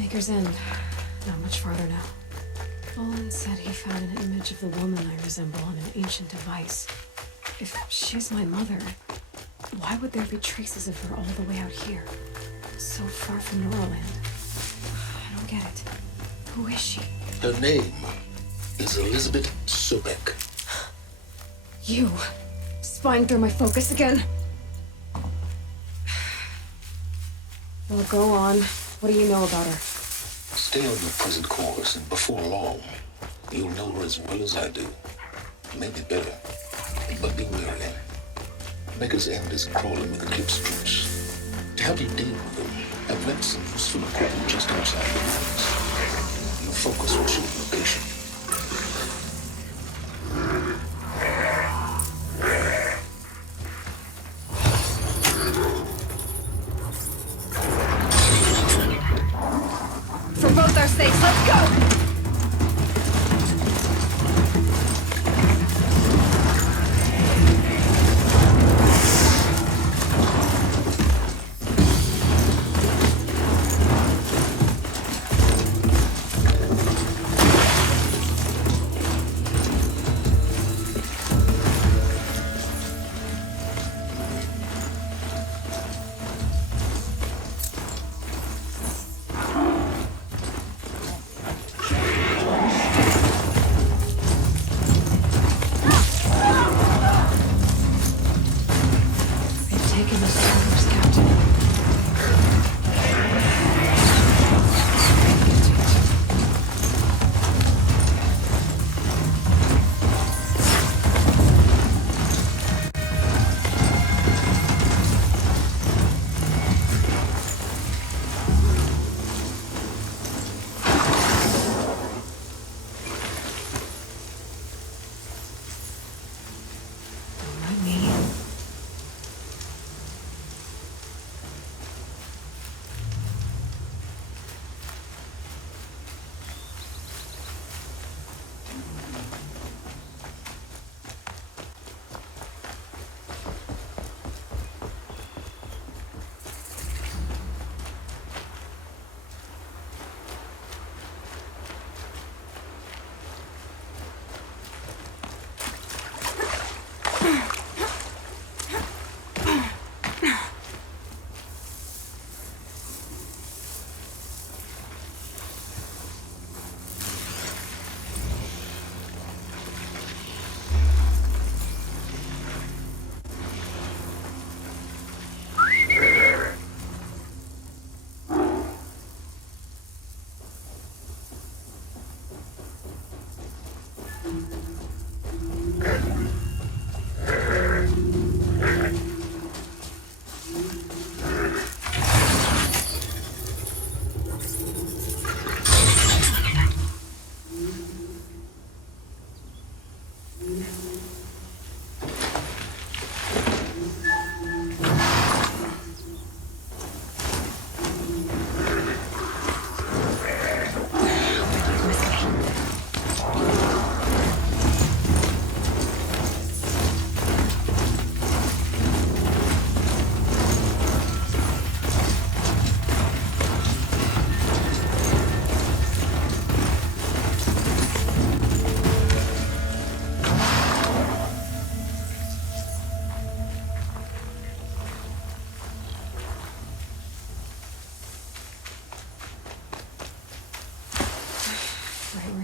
Maker's End. Not much farther now. Olin said he found an image of the woman I resemble on an ancient device. If she's my mother, why would there be traces of her all the way out here? So far from Norland. I don't get it. Who is she? Her name is Elizabeth Sobek. You. Spying through my focus again? Well, go on. What do you know about her? Stay on your present course, and before long, you'll know her as well as I do. Maybe better, but be wary. Maker's End is crawling with Eclipse troops. To help you deal with them, I've left some useful equipment just outside the walls. Your focus will show the location. For both our sakes, let's go!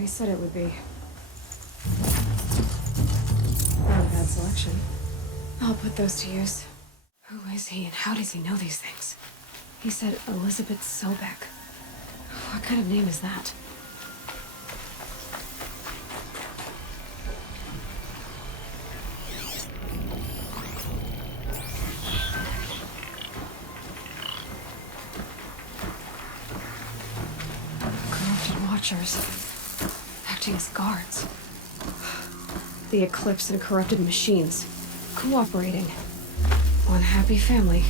Said it would be. Not a bad selection. I'll put those to use. Who is he and how does he know these things? He said Elizabeth Sobek. What kind of name is that? Corrupted Watchers. Acting as guards. The Eclipse and corrupted machines. Cooperating. One happy family.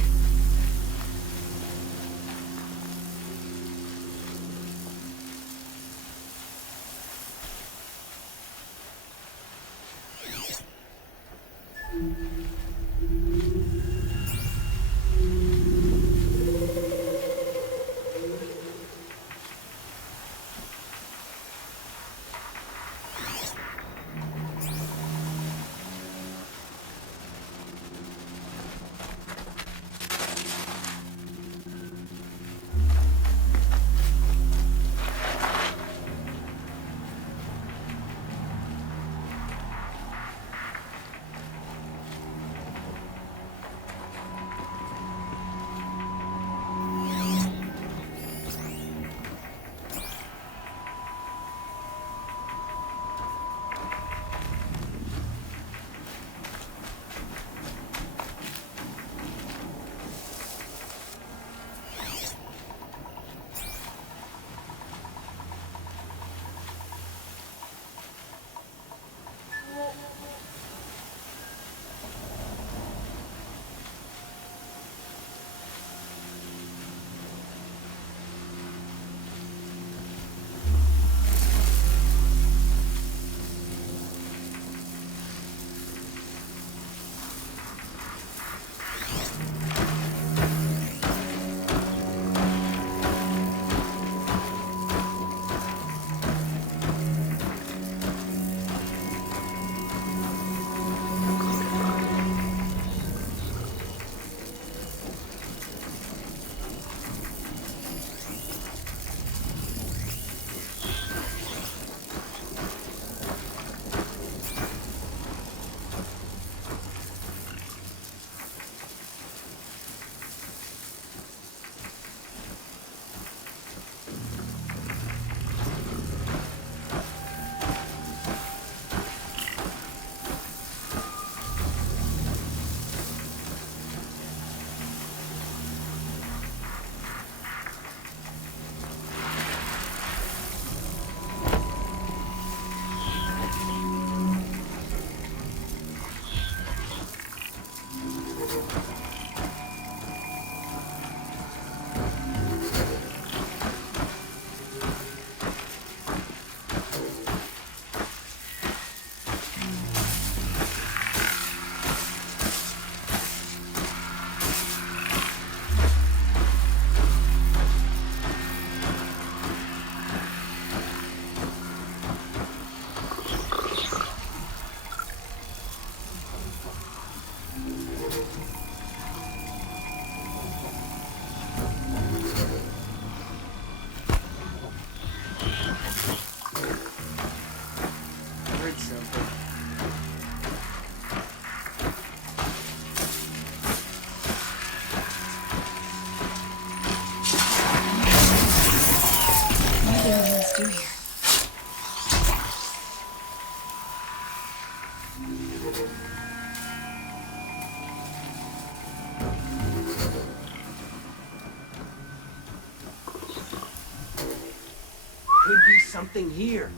something here.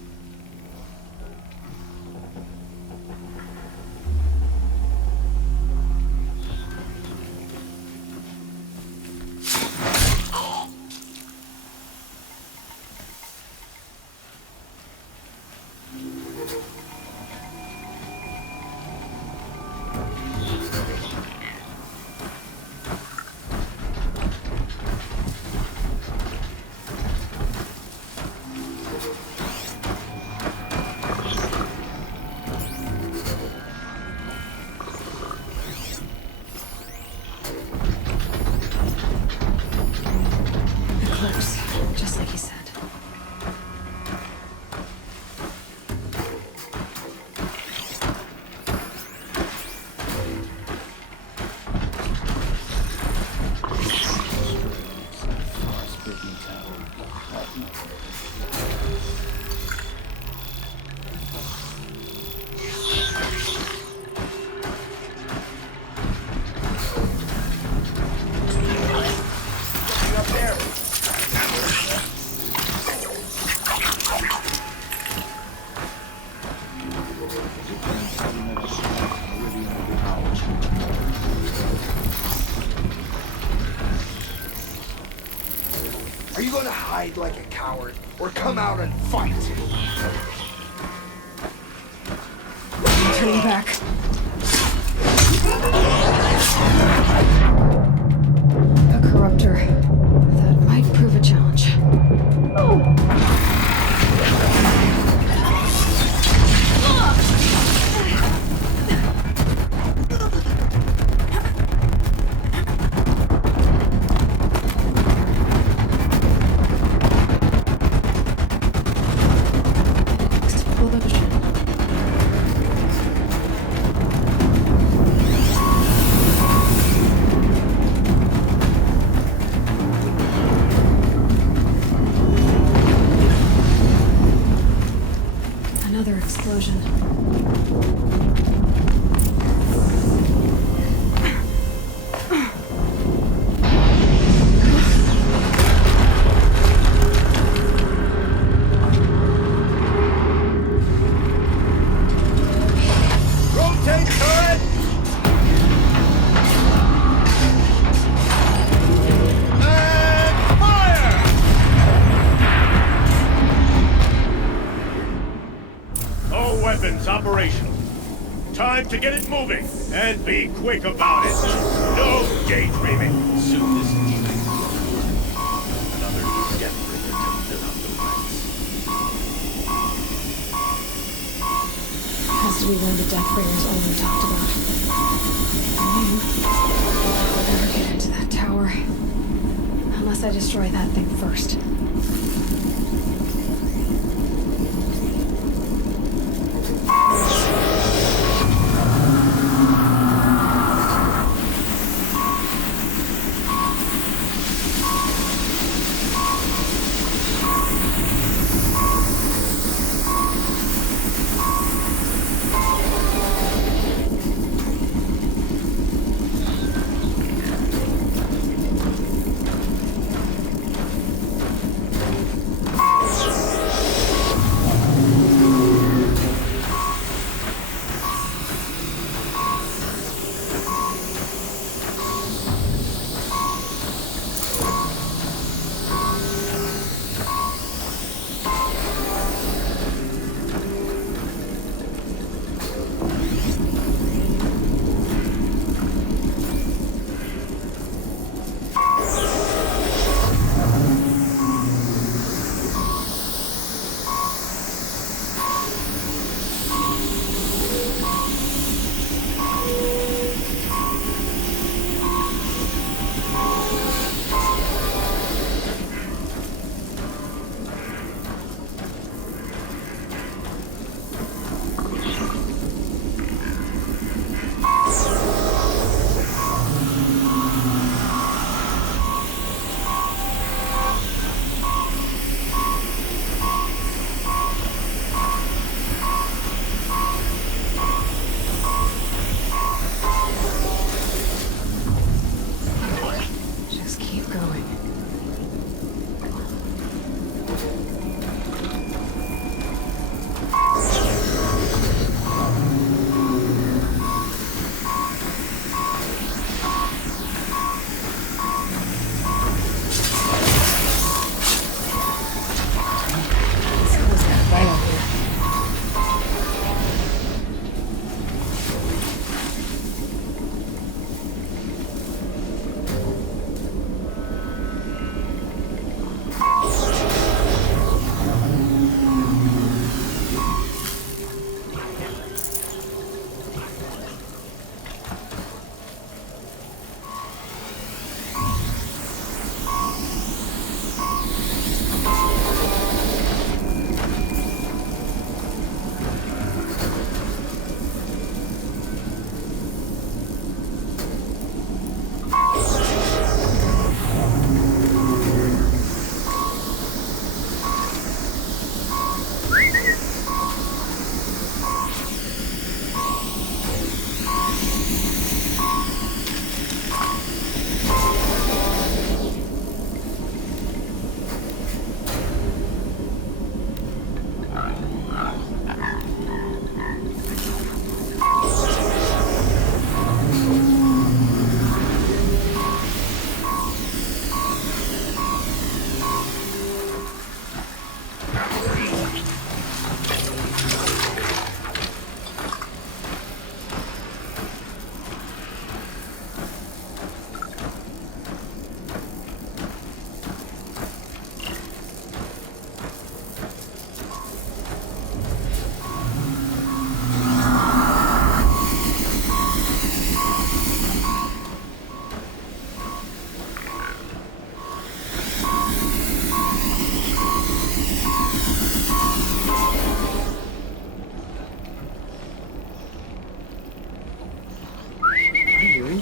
Just like he said. Are you gonna hide like a coward, or come out and fight? I'm turning back. A corruptor. That might prove a challenge. Another explosion. Rotate turret! And fire! All weapons operational. Time to get it moving, and be quick about it. No daydreaming. Soon this evening. Another deathbringer to fill out the ranks. Has to be one of the deathbringers Aloy talked about. I'll never get into that tower. Unless I destroy that thing first.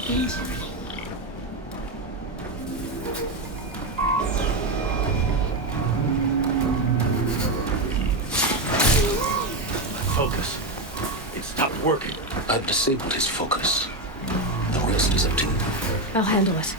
Focus. It stopped working. I've disabled his focus. The rest is up to you. I'll handle it.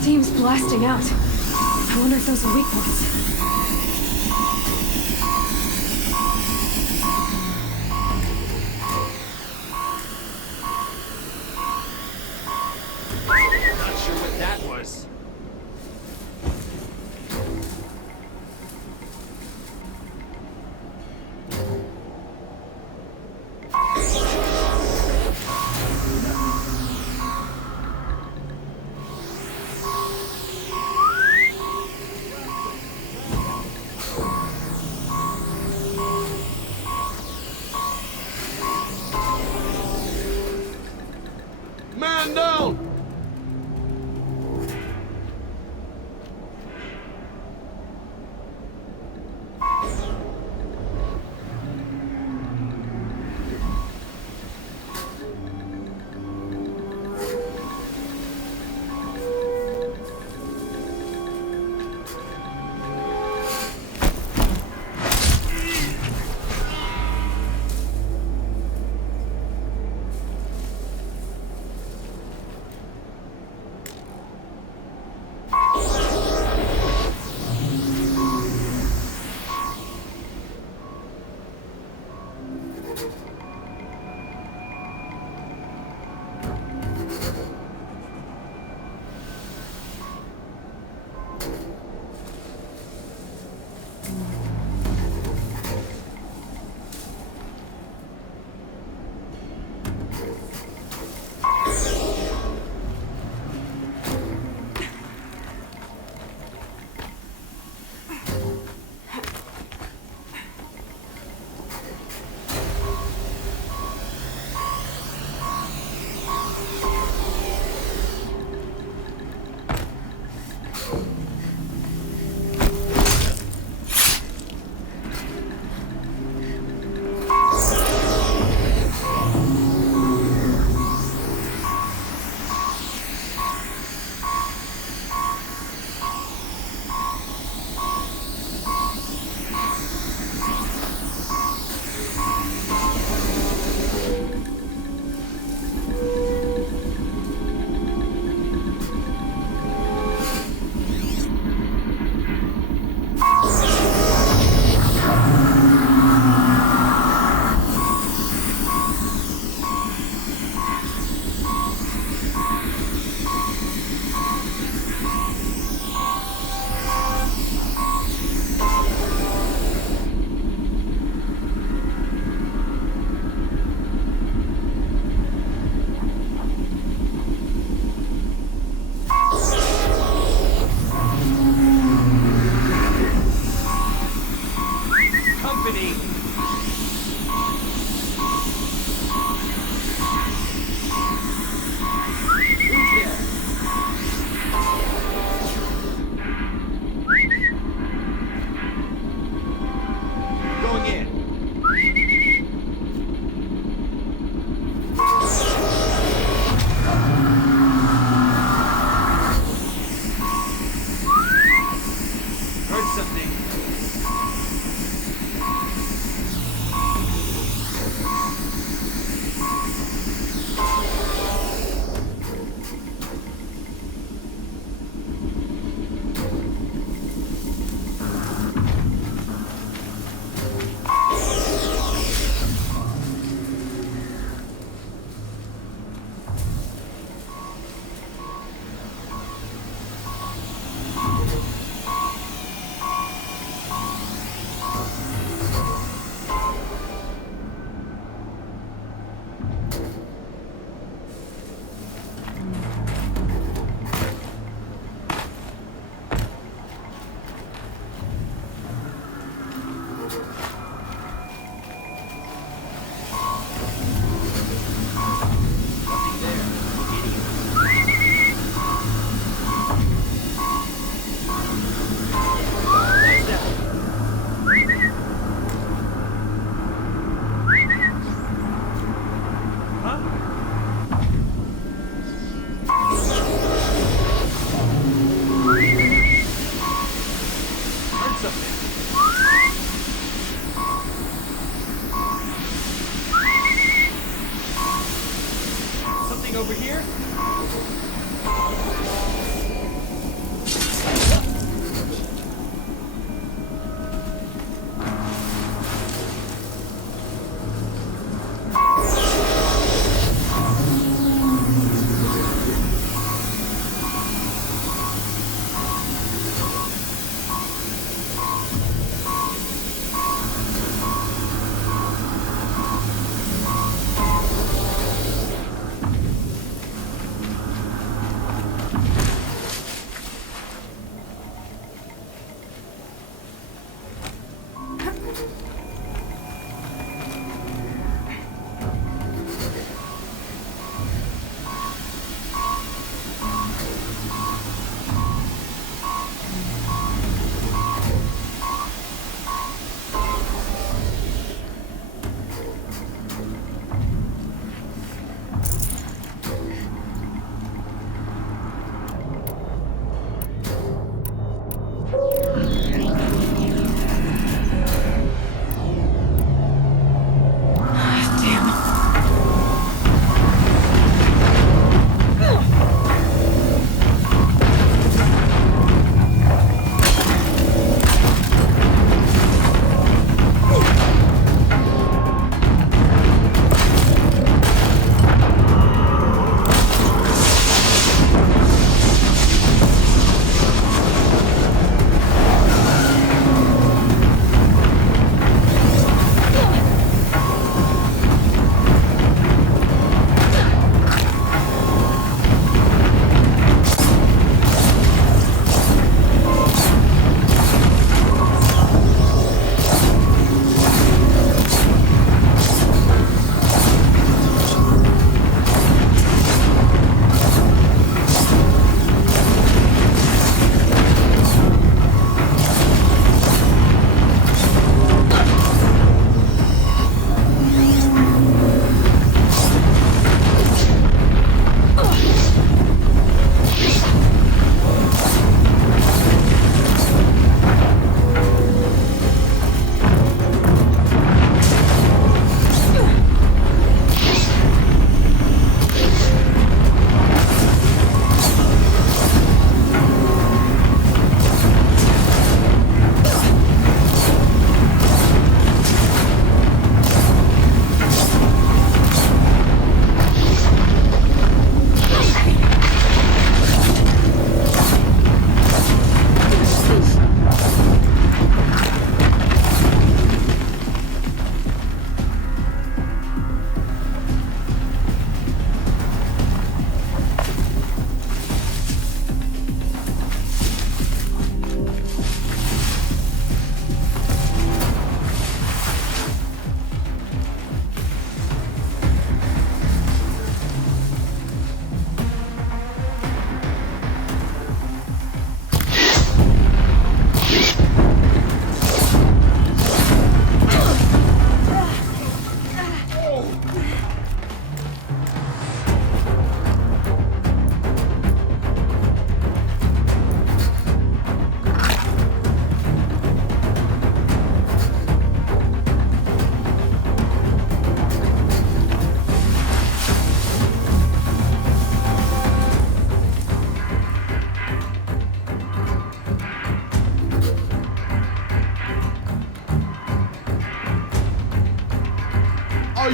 Steam's blasting out. I wonder if those are weak points. Not sure what that was. Man down!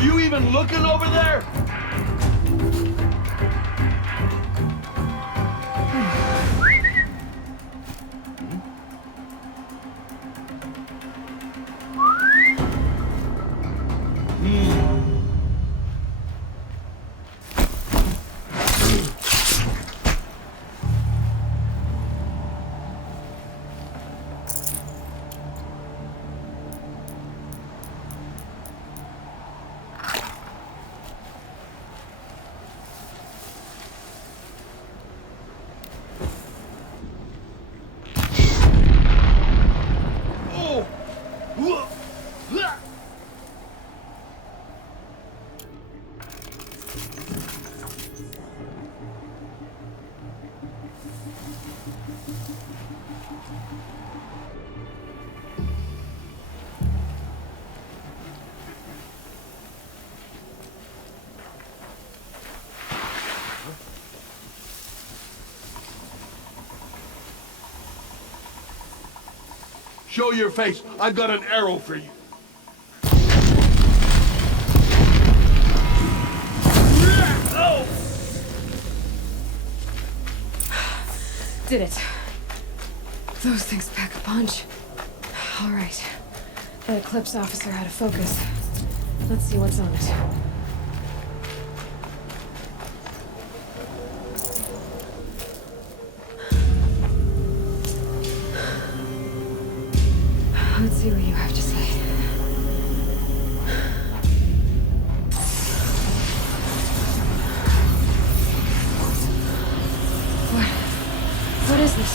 you even looking over there? Show your face. I've got an arrow for you. Did it. Those things pack a punch. All right. That Eclipse officer had a focus. Let's see what's on it. Let's see what you have to say. What is this?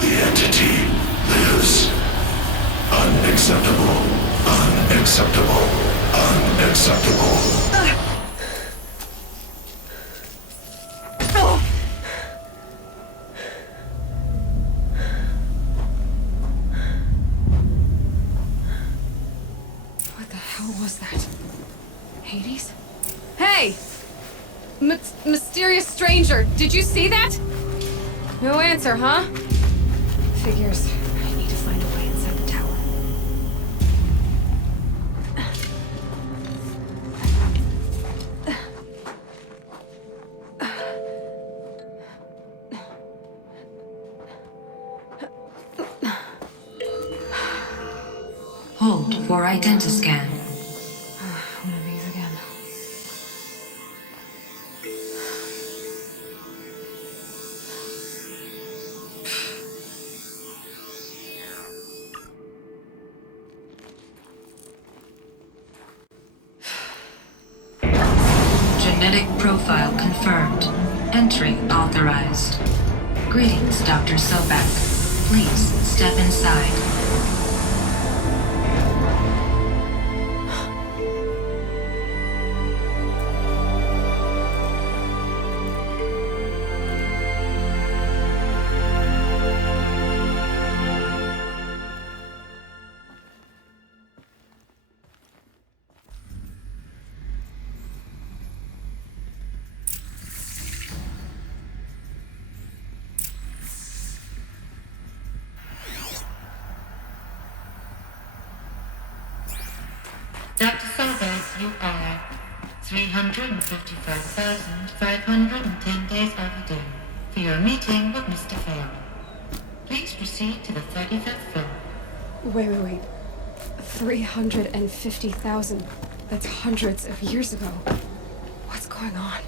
The entity lives. Unacceptable. Unacceptable. Unacceptable. What the hell was that? Hades? Hey! Mysterious stranger, did you see that? No answer, huh? Figures. I need to find a way inside the tower. Hold for identiscan. One of these again. Genetic profile confirmed. Entry authorized. Greetings, Dr. Sobek. Please step inside. Dr. Sobek, you are 355,510 days overdue for your meeting with Mr. Farrell. Please proceed to the 35th floor. Wait. 350,000. That's hundreds of years ago. What's going on?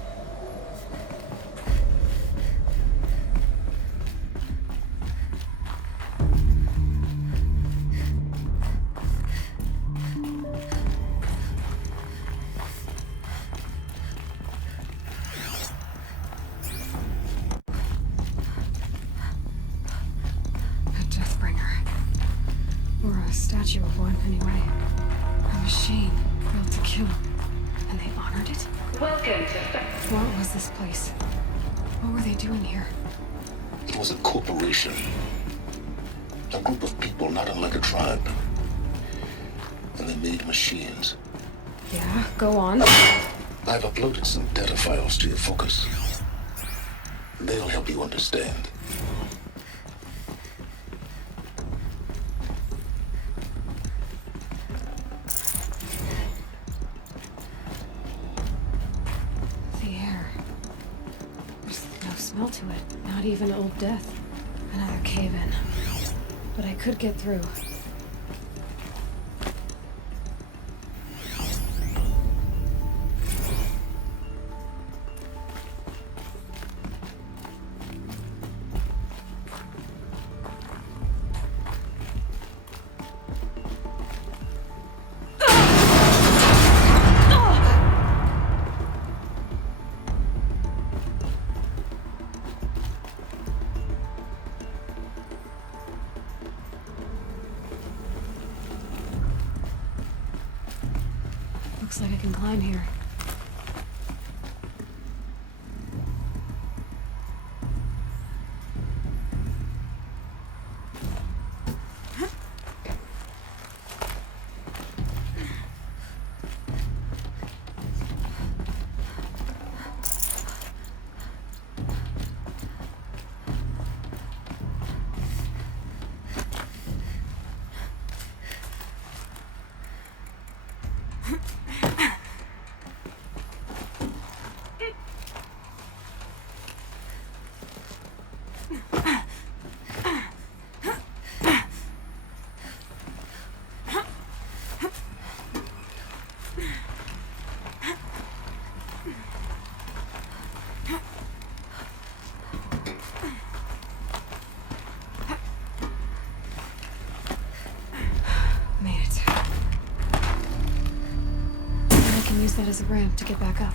A deathbringer. Or a statue of one, anyway. A machine built to kill. And they honored it? Welcome to What was this place? What were they doing here? It was a corporation. A group of people not unlike a tribe. And they made machines. Yeah, go on. I've uploaded some data files to your focus. They'll help you understand. smell to it. Not even old death. Another cave-in. But I could get through. Looks like I can climb here. Use that as a ramp to get back up.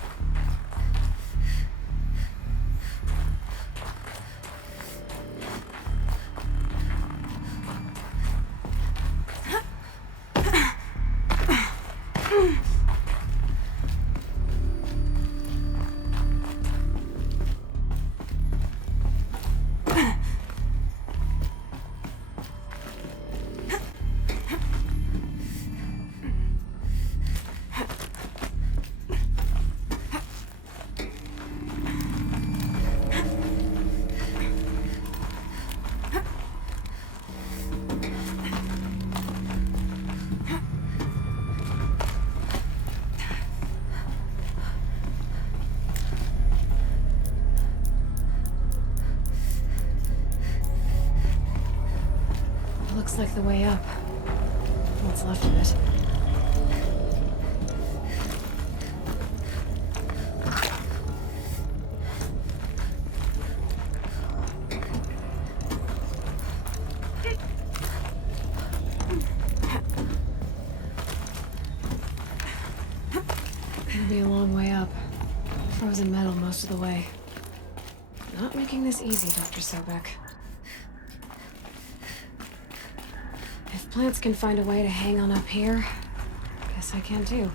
Looks like the way up. What's left of it. It'll be a long way up. Frozen metal most of the way. Not making this easy, Dr. Sobek. If plants can find a way to hang on up here, guess I can too.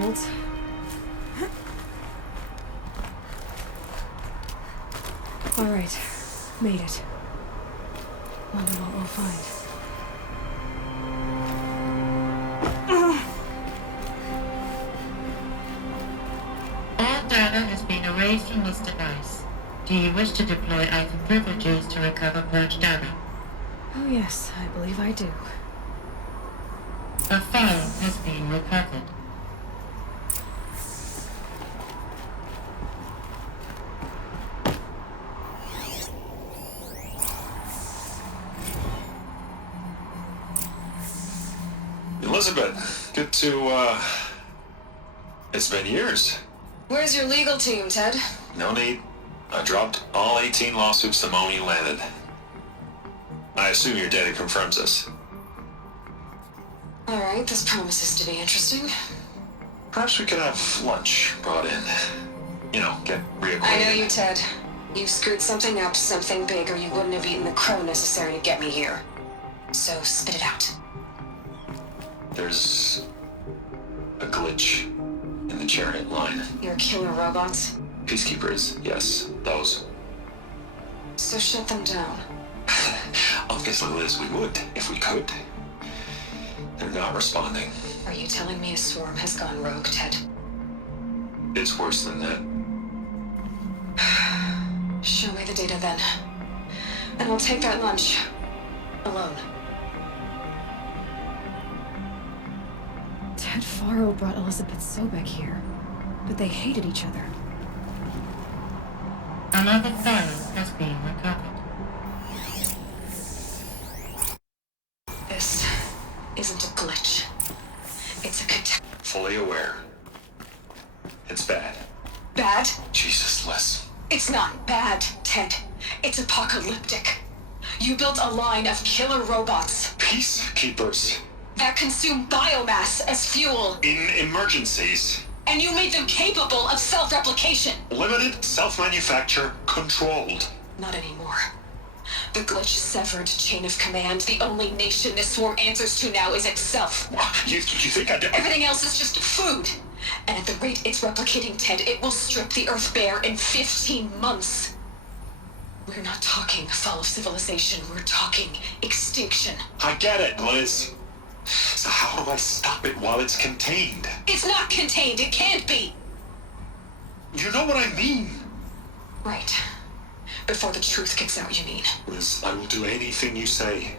holds. All right, made it. Wonder what we'll find. All data has been erased from this device. Do you wish to deploy either privileges to recover purged data? Oh yes, I believe I do. A file has been recovered. Elizabeth, good to, it's been years. Where's your legal team, Ted? No need. I dropped all 18 lawsuits the moment you landed. I assume your data confirms this. All right, this promises to be interesting. Perhaps we could have lunch brought in. You know, get reacquainted. I know you, Ted. You screwed something up, something big, or you wouldn't have eaten the crow necessary to get me here. So spit it out. There's a glitch in the chariot line. Your killer robots? Peacekeepers, yes, those. So shut them down. Obviously, Liz, we would, if we could. They're not responding. Are you telling me a swarm has gone rogue, Ted? It's worse than that. Show me the data then. And I'll take that lunch. Alone. Ted Faro brought Elizabeth Sobek here, but they hated each other. Another file has been recovered. This isn't a glitch. It's a Fully aware. It's bad. Bad? Jesus, Liz. It's not bad, Ted. It's apocalyptic. You built a line of killer robots Peacekeepers. that consume biomass as fuel, In emergencies. and you made them capable of self-replication. Limited, self-manufacture, controlled. Not anymore. The glitch severed chain of command. The only nation this swarm answers to now is itself. You think I did? Everything else is just food. And at the rate it's replicating, Ted, it will strip the Earth bare in 15 months. We're not talking fall of civilization. We're talking extinction. I get it, Liz. So how do I stop it while it's contained? It's not contained. It can't be. You know what I mean. Right. Before the truth gets out, you mean? Liz, I will do anything you say.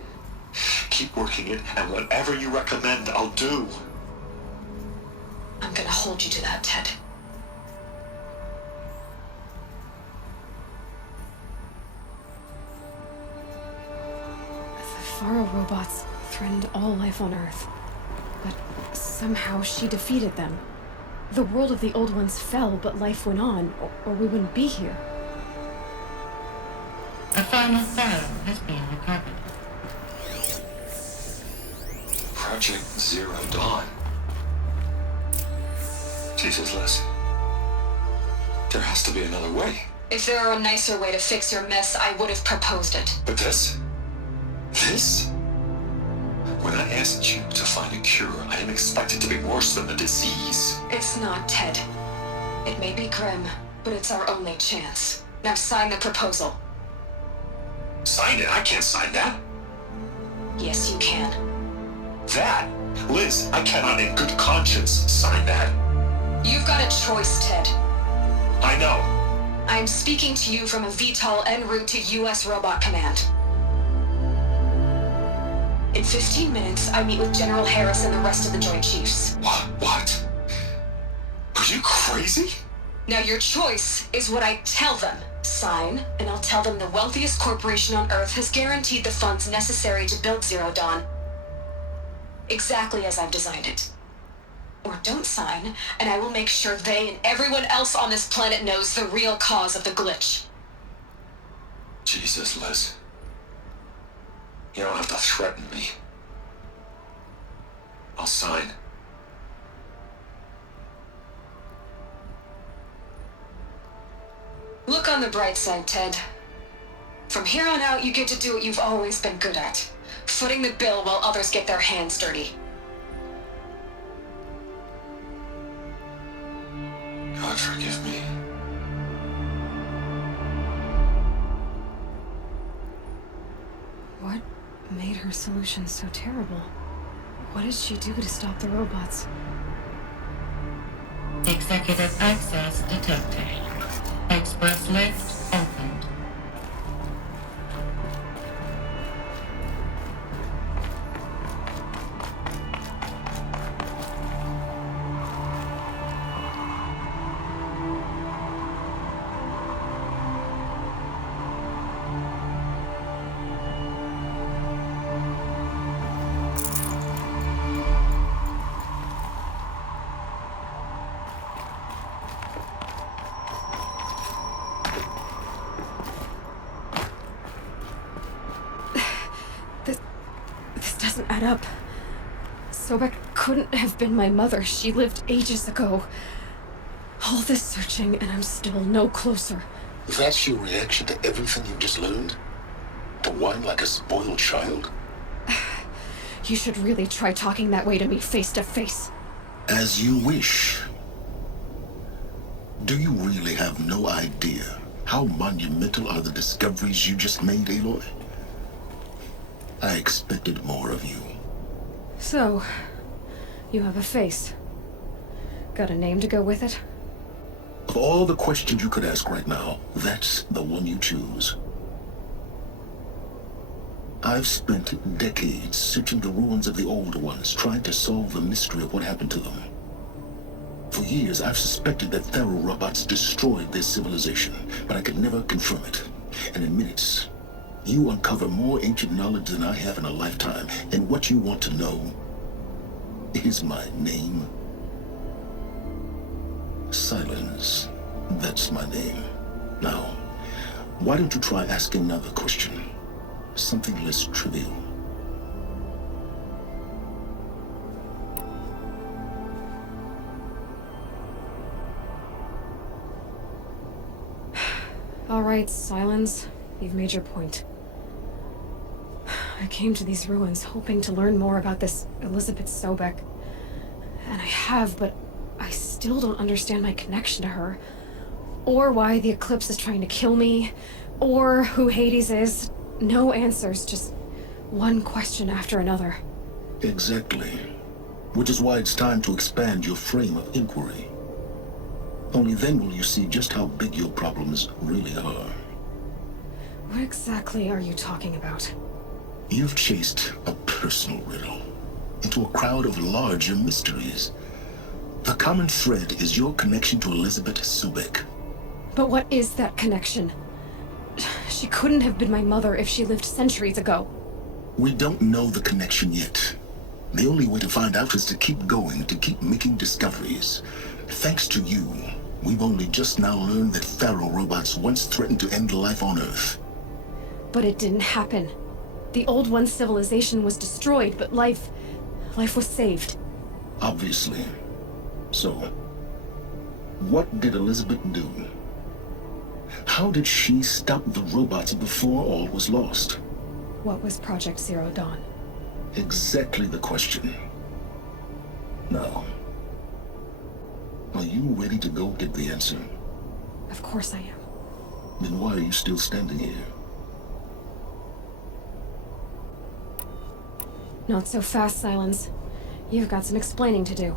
Keep working it, and whatever you recommend, I'll do. I'm gonna hold you to that, Ted. The Faro robots threatened all life on Earth. But somehow she defeated them. The world of the old ones fell, but life went on, or we wouldn't be here. A final file has been recovered. Project Zero Dawn. Jesus, Liz. There has to be another way. If there were a nicer way to fix your mess, I would have proposed it. But this? When I asked you to find a cure, I didn't expect it to be worse than the disease. It's not, Ted. It may be grim, but it's our only chance. Now sign the proposal. Sign it? I can't sign that. Yes, you can. That? Liz, I cannot in good conscience sign that. You've got a choice, Ted. I know. I'm speaking to you from a VTOL en route to U.S. Robot Command. In 15 minutes, I meet with General Harris and the rest of the Joint Chiefs. What? Are you crazy? Now your choice is what I tell them. Sign, and I'll tell them the wealthiest corporation on Earth has guaranteed the funds necessary to build Zero Dawn. Exactly as I've designed it. Or don't sign, and I will make sure they and everyone else on this planet knows the real cause of the glitch. Jesus, Liz. You don't have to threaten me. I'll sign. Look on the bright side, Ted. From here on out, you get to do what you've always been good at. Footing the bill while others get their hands dirty. forgive me? What made her solution so terrible? What did she do to stop the robots? Executive access detected. Express lift opened. This doesn't add up. Sobek couldn't have been my mother. She lived ages ago. All this searching, and I'm still no closer. That's your reaction to everything you've just learned? To whine like a spoiled child? You should really try talking that way to me face to face. As you wish. Do you really have no idea how monumental are the discoveries you just made, Aloy? I expected more of you. So, you have a face. Got a name to go with it? Of all the questions you could ask right now, that's the one you choose. I've spent decades searching the ruins of the old ones, trying to solve the mystery of what happened to them. For years, I've suspected that Thero robots destroyed their civilization, but I could never confirm it. And in minutes, you uncover more ancient knowledge than I have in a lifetime, and what you want to know is my name. Silence. That's my name. Now, why don't you try asking another question? Something less trivial. All right, Silence. You've made your point. I came to these ruins hoping to learn more about this Elizabeth Sobek. And I have, but I still don't understand my connection to her. Or why the Eclipse is trying to kill me. Or who Hades is. No answers, just one question after another. Exactly. Which is why it's time to expand your frame of inquiry. Only then will you see just how big your problems really are. What exactly are you talking about? You've chased a personal riddle into a crowd of larger mysteries. The common thread is your connection to Elizabeth Sobek. But what is that connection? She couldn't have been my mother if she lived centuries ago. We don't know the connection yet. The only way to find out is to keep going, to keep making discoveries. Thanks to you, we've only just now learned that Thero robots once threatened to end life on Earth. But it didn't happen. The old one's civilization was destroyed, but life was saved. Obviously. So, what did Elizabeth do? How did she stop the robots before all was lost? What was Project Zero Dawn? Exactly the question. Now, are you ready to go get the answer? Of course I am. Then why are you still standing here? Not so fast, Silence. You've got some explaining to do.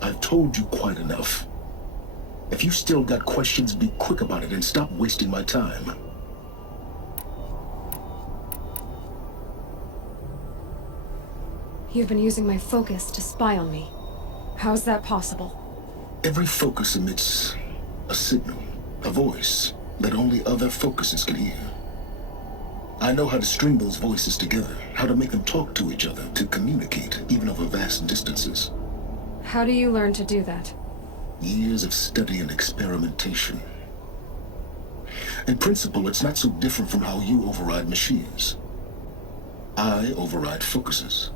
I've told you quite enough. If you still got questions, be quick about it and stop wasting my time. You've been using my focus to spy on me. How's that possible? Every focus emits a signal, a voice that only other focuses can hear. I know how to string those voices together, how to make them talk to each other, to communicate, even over vast distances. How do you learn to do that? Years of study and experimentation. In principle, it's not so different from how you override machines. I override focuses.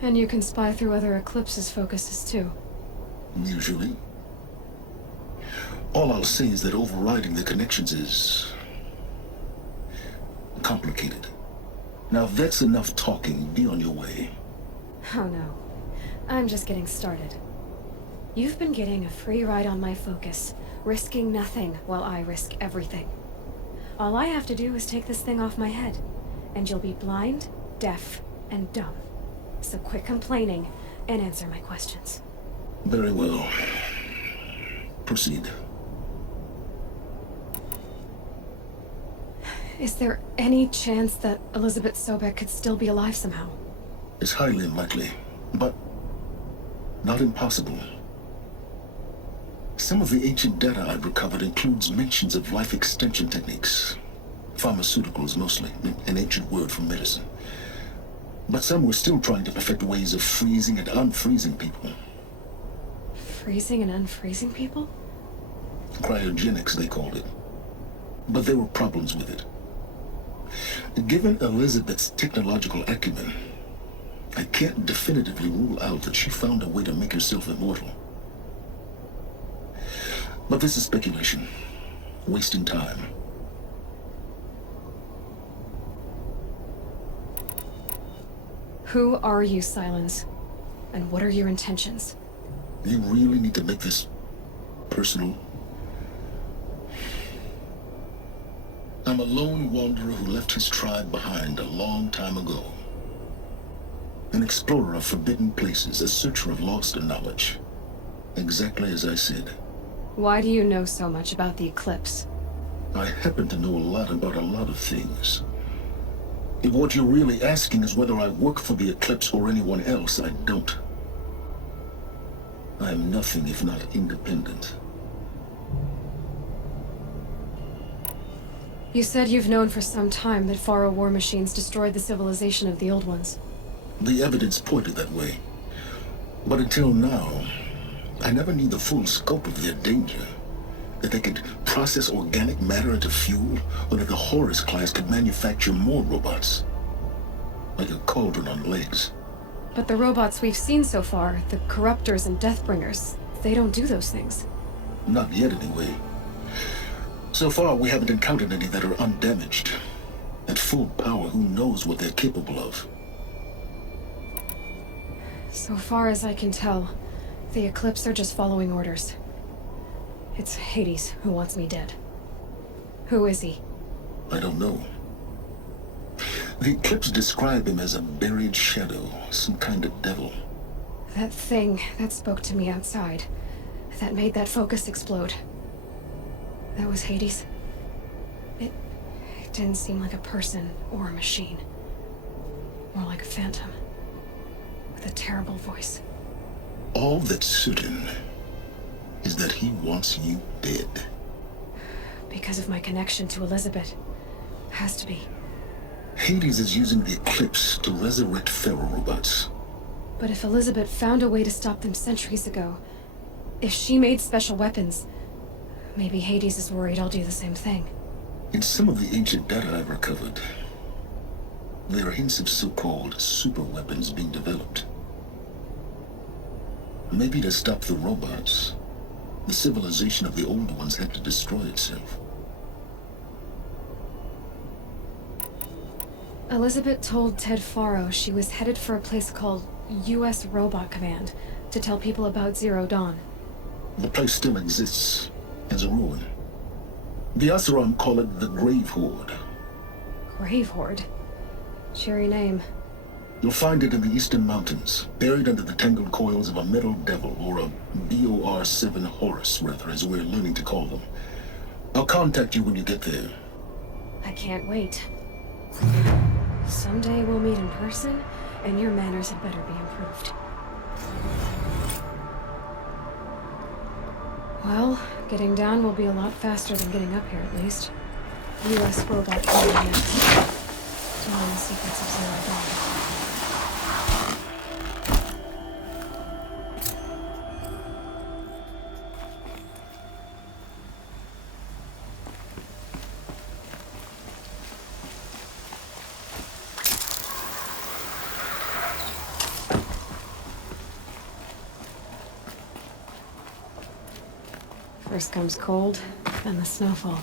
And you can spy through other Eclipse's focuses too. Usually. All I'll say is that overriding the connections is complicated. Now if that's enough talking, be on your way. Oh no. I'm just getting started. You've been getting a free ride on my focus, risking nothing while I risk everything. All I have to do is take this thing off my head, and you'll be blind, deaf, and dumb. So quit complaining and answer my questions. Very well. Proceed. Is there any chance that Elizabeth Sobek could still be alive somehow? It's highly unlikely, but not impossible. Some of the ancient data I've recovered includes mentions of life extension techniques. Pharmaceuticals mostly, an ancient word for medicine. But some were still trying to perfect ways of freezing and unfreezing people. Freezing and unfreezing people? Cryogenics, they called it. But there were problems with it. Given Elizabeth's technological acumen, I can't definitively rule out that she found a way to make herself immortal. But this is speculation, wasting time. Who are you, Silence? And what are your intentions? You really need to make this personal? I'm a lone wanderer who left his tribe behind a long time ago. An explorer of forbidden places, a searcher of lost knowledge. Exactly as I said. Why do you know so much about the eclipse? I happen to know a lot about a lot of things. If what you're really asking is whether I work for the eclipse or anyone else, I don't. I am nothing if not independent. You said you've known for some time that Faro war machines destroyed the civilization of the old ones. The evidence pointed that way. But until now, I never knew the full scope of their danger. That they could process organic matter into fuel, or that the Horus class could manufacture more robots. Like a cauldron on legs. But the robots we've seen so far, the corruptors and deathbringers, they don't do those things. Not yet, anyway. So far, we haven't encountered any that are undamaged. At full power, who knows what they're capable of? So far as I can tell, the Eclipse are just following orders. It's Hades who wants me dead. Who is he? I don't know. The Eclipse describe him as a buried shadow, some kind of devil. That thing that spoke to me outside, that made that focus explode. That was Hades. It didn't seem like a person or a machine. More like a phantom. With a terrible voice. All that's certain is that he wants you dead. Because of my connection to Elizabeth. Has to be. Hades is using the Eclipse to resurrect Pharaoh robots. But if Elizabeth found a way to stop them centuries ago, if she made special weapons, maybe Hades is worried I'll do the same thing. In some of the ancient data I've recovered, there are hints of so-called super weapons being developed. Maybe to stop the robots, the civilization of the old ones had to destroy itself. Elizabeth told Ted Faro she was headed for a place called U.S. Robot Command to tell people about Zero Dawn. The place still exists as a ruin. The Asuram call it the Grave Horde. Grave Horde? Cheery name. You'll find it in the eastern mountains, buried under the tangled coils of a metal devil, or a BOR-7 Horus, rather, as we're learning to call them. I'll contact you when you get there. I can't wait. Someday we'll meet in person, and your manners had better be improved. Well, getting down will be a lot faster than getting up here, at least. U.S. Robot Command next. To learn the secrets of Zero Dawn. First comes cold, then the snowfall.